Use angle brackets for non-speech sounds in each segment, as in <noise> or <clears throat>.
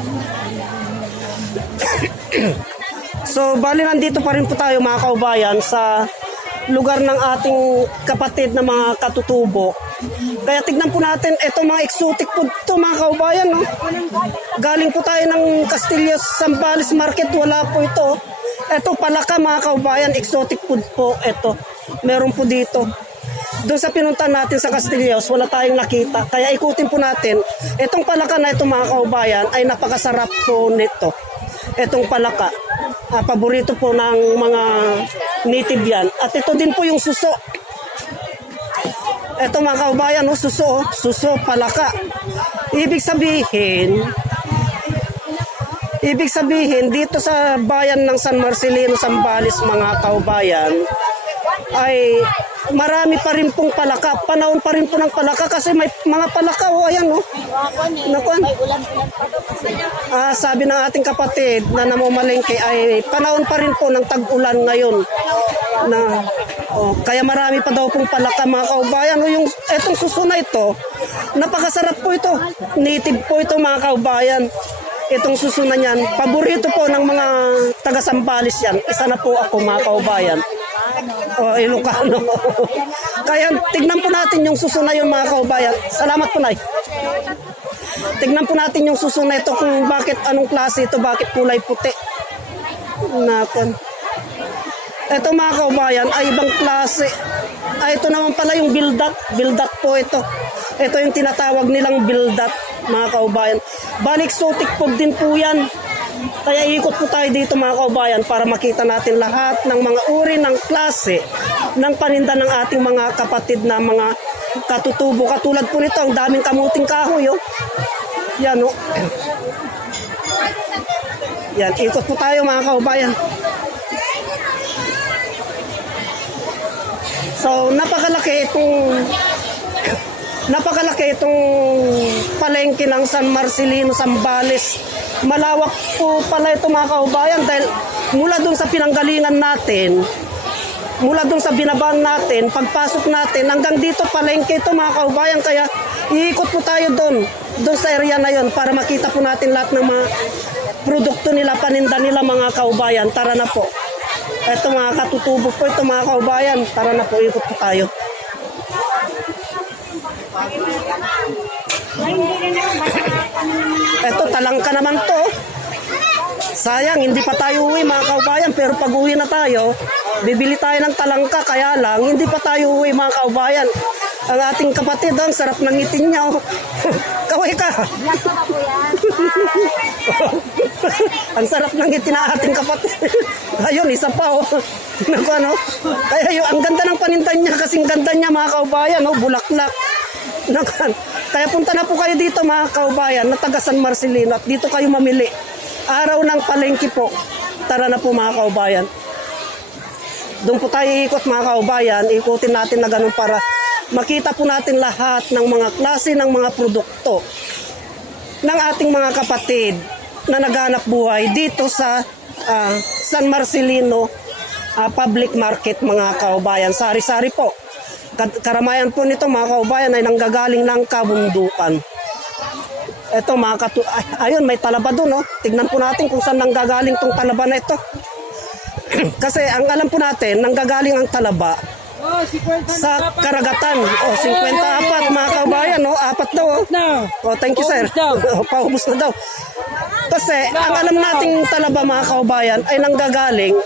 <coughs> So, bali nandito pa rin po tayo mga kaubayan sa lugar ng ating kapatid na mga katutubo. Kaya tignan po natin, ito mga exotic food to mga kaubayan. No? Galing po tayo ng Castillos Zambales Market, wala po ito. Ito palaka mga kaubayan, exotic food po ito. Meron po dito. Doon sa pinunta natin sa Castillos, wala tayong nakita. Kaya ikutin po natin. Itong palaka na ito mga kaubayan ay napakasarap po nito. Itong palaka. Ah, paborito po ng mga native yan. At ito din po yung suso. Ito mga kaubayan, oh, suso, oh. suso, palaka. Ibig sabihin, ibig sabihin, dito sa bayan ng San Marcelino, Zambales, mga kaubayan, ay marami pa rin pong palaka. Panahon pa rin po ng palaka kasi may mga palaka, oh, ayan, oh. Nakuan. Ah, sabi ng ating kapatid na namumalengke ay panahon pa rin po ng tag-ulan ngayon. Na, oh, kaya marami pa daw pong palaka mga kaubayan. O yung etong suso na ito, napakasarap po ito. Native po ito mga kaubayan. Itong suso na yan, paborito po ng mga taga Sambales yan. Isa na po ako mga kaubayan. O, Ilocano. kaya tignan po natin yung suso na yun mga kaubayan. Salamat po, Nay. Tignan po natin yung suso na ito kung bakit, anong klase ito, bakit kulay puti. Nakon. Ito mga kaubayan ay ibang klase. Ay ito naman pala yung bildat. Bildat po ito. Ito yung tinatawag nilang bildat mga kaubayan. Balik exotic food din po yan. Kaya ikot po tayo dito mga kaubayan para makita natin lahat ng mga uri ng klase ng paninda ng ating mga kapatid na mga katutubo. Katulad po nito, ang daming kamuting kahoy. Oh. Yan oh. Yan, ikot po tayo mga kaubayan. So, napakalaki itong napakalaki itong palengke ng San Marcelino, Zambales. Malawak po pala ito mga kaubayan dahil mula dun sa pinanggalingan natin, mula dun sa binabaan natin, pagpasok natin, hanggang dito palengke ito mga kaubayan. Kaya iikot po tayo doon, doon sa area na yon para makita po natin lahat ng mga produkto nila, paninda nila mga kaubayan. Tara na po. Ito mga katutubo po ito mga kaubayan. Tara na po, ikot po tayo. Ito, talangka naman to. Sayang, hindi pa tayo uwi mga kaubayan. Pero pag uwi na tayo, bibili tayo ng talangka. Kaya lang, hindi pa tayo uwi mga kaubayan. Ang ating kapatid, ang sarap ng ngiti niya. Oh. <laughs> Kaway ka. <laughs> ang sarap ng ngiti na ating kapatid. <laughs> Ayun, isa pa oh. Naku, ano? Kaya yun, ang ganda ng panintan niya kasing ganda niya mga kaubayan, oh, bulaklak. Naku, kaya punta na po kayo dito mga kaubayan na taga San Marcelino at dito kayo mamili. Araw ng palengke po. Tara na po mga kaubayan. Doon po tayo ikot mga kaubayan, ikutin natin na ganun para makita po natin lahat ng mga klase ng mga produkto ng ating mga kapatid na naghanap buhay dito sa ah, San Marcelino ah, Public Market mga kaubayan. Sari-sari po. Karamayan po nito mga kaubayan ay nanggagaling ng kabundukan. Ito mga katu... Ay, ayun, may talaba doon, no? Tignan po natin kung saan nanggagaling tong talaba na ito. <clears throat> Kasi ang alam po natin, nanggagaling ang talaba sa karagatan. O, 54 mga kaubayan, no? Apat daw, oh. Oh, thank you, sir. Oh, <laughs> paubos na daw. Kasi, ang alam nating talaba mga kaubayan ay nanggagaling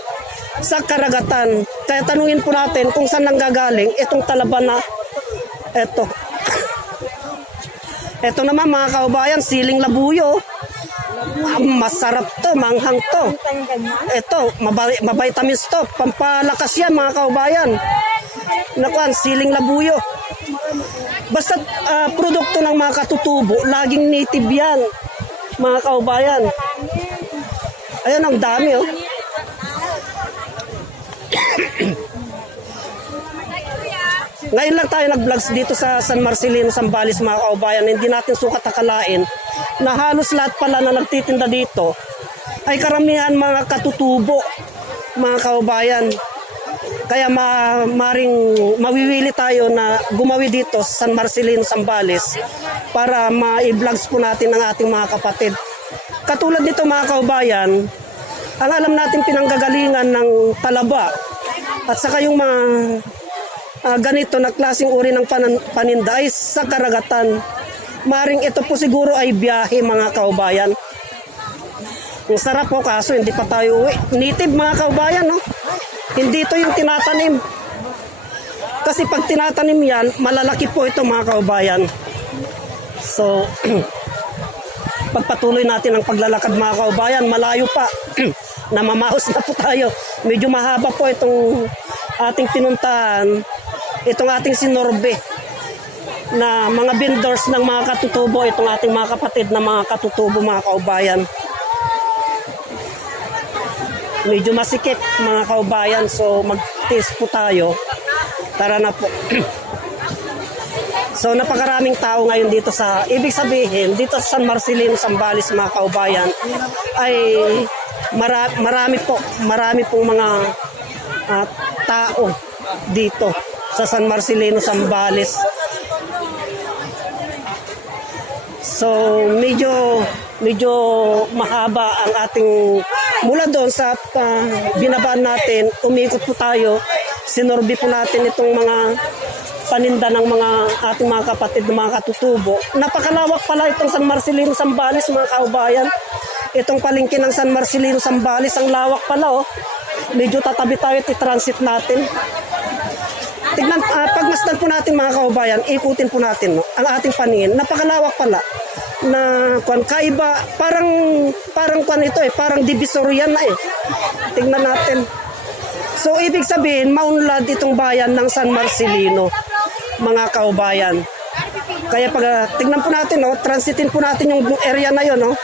sa karagatan. Kaya tanungin po natin kung saan nanggagaling itong talaba na eto. Ito naman mga kaubayan, siling labuyo. Ah, Masarap to, manghang to. Ito, mabay, mabitamins to. Pampalakas yan mga kaubayan. Nakuan, siling labuyo. Basta ah, produkto ng mga katutubo, laging native yan. Mga kaubayan. Ayun, ang dami oh. Ngayon lang tayo nag-vlogs dito sa San Marcelino, Zambales mga kaubayan. Hindi natin sukat akalain na halos lahat pala na nagtitinda dito ay karamihan mga katutubo mga kaubayan. Kaya ma maring mawiwili tayo na gumawi dito sa San Marcelino, Zambales para ma-vlogs po natin ang ating mga kapatid. katulad nito mga kaubayan, ang alam natin pinanggagalingan ng talaba at saka yung mga ah, ganito na klaseng uri ng panan- paninda ay sa karagatan. Maring ito po siguro ay biyahe mga kaubayan. Ang sarap po kaso hindi pa tayo uwi. Native mga kaubayan, no? Hindi ito yung tinatanim. Kasi pag tinatanim yan, malalaki po ito mga kaubayan. So, <clears throat> pagpatuloy natin ang paglalakad mga kaubayan, malayo pa. <clears throat> Namamahos na po tayo. Medyo mahaba po itong ating pinuntahan. Itong ating sinorbe na mga vendors ng mga katutubo, itong ating mga kapatid na mga katutubo mga kaubayan. Medyo masikip mga kaubayan, so mag-taste po tayo. Tara na po. <clears throat> So napakaraming tao ngayon dito sa, ibig sabihin, dito sa San Marcelino, Sambales, mga kaubayan, ay mara, marami po, marami pong mga ah, tao dito sa San Marcelino, Sambales. So medyo medyo mahaba ang ating mula doon sa ah, binabaan natin, umikot po tayo, sinorbi po natin itong mga paninda ng mga ating mga kapatid mga katutubo. Napakalawak pala itong San Marcelino Sambales mga kaubayan. Itong palengke ng San Marcelino Sambales, ang lawak pala oh. Medyo tatabi tayo at i-transit natin. Tignan, uh, pagmasdan po natin mga kaubayan, ikutin po natin no, ang ating paningin. Napakalawak pala na kwan kaiba parang parang kwan ito eh parang divisory yan na eh tingnan natin so ibig sabihin maunlad itong bayan ng San Marcelino mga kaubayan kaya pag ah, tingnan po natin no transitin po natin yung area na yon no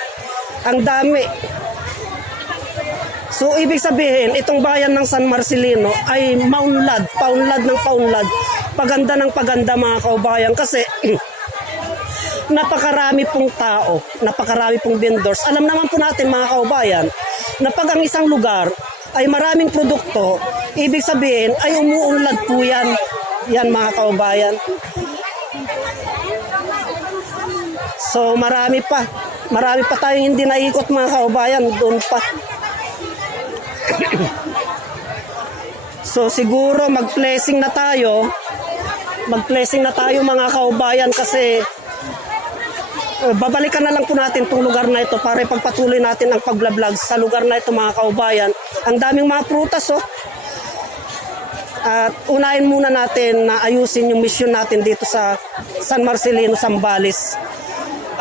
ang dami So ibig sabihin, itong bayan ng San Marcelino ay maunlad, paunlad ng paunlad, paganda ng paganda mga kaubayan kasi <clears throat> napakarami pong tao, napakarami pong vendors. Alam naman po natin mga kaubayan na pag ang isang lugar ay maraming produkto, ibig sabihin ay umuunlad po yan. Yan mga kaubayan. So marami pa. Marami pa tayong hindi naikot mga kaubayan. Doon pa. So siguro mag-blessing na tayo. Mag-blessing na tayo mga kaubayan kasi eh, babalikan na lang po natin itong lugar na ito para ipagpatuloy natin ang pagbablog sa lugar na ito mga kaubayan. Ang daming mga prutas oh. At unahin muna natin na ayusin yung mission natin dito sa San Marcelino, Sambales.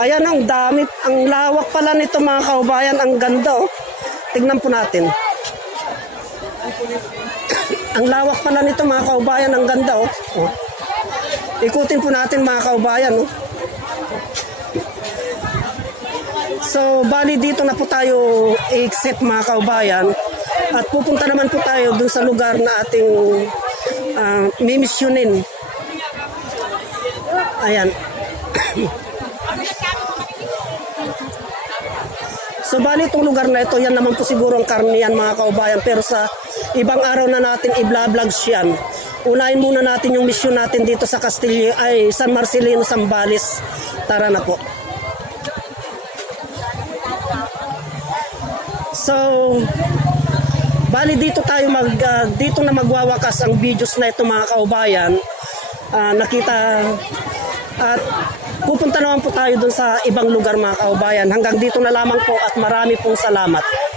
Ayan ang dami, ang lawak pala nito mga kaubayan, ang ganda oh. Tignan po natin. <coughs> Ang lawak pala nito mga kaubayan, ang ganda oh. oh. Ikutin po natin mga kaubayan oh. So, bali dito na po tayo i-accept mga kaubayan at pupunta naman po tayo dun sa lugar na ating uh, mimisyonin. Ayan. <coughs> So bali itong lugar na ito, yan naman po siguro ang karniyan mga kaubayan. Pero sa ibang araw na natin i-vlogs yan. Unahin muna natin yung mission natin dito sa Castillo, ay San Marcelino, Sambales. Tara na po. So, bali dito tayo mag, ah, dito na magwawakas ang videos na ito mga kaubayan. Ah, nakita at pupunta naman po tayo dun sa ibang lugar mga kaubayan. Hanggang dito na lamang po at marami pong salamat.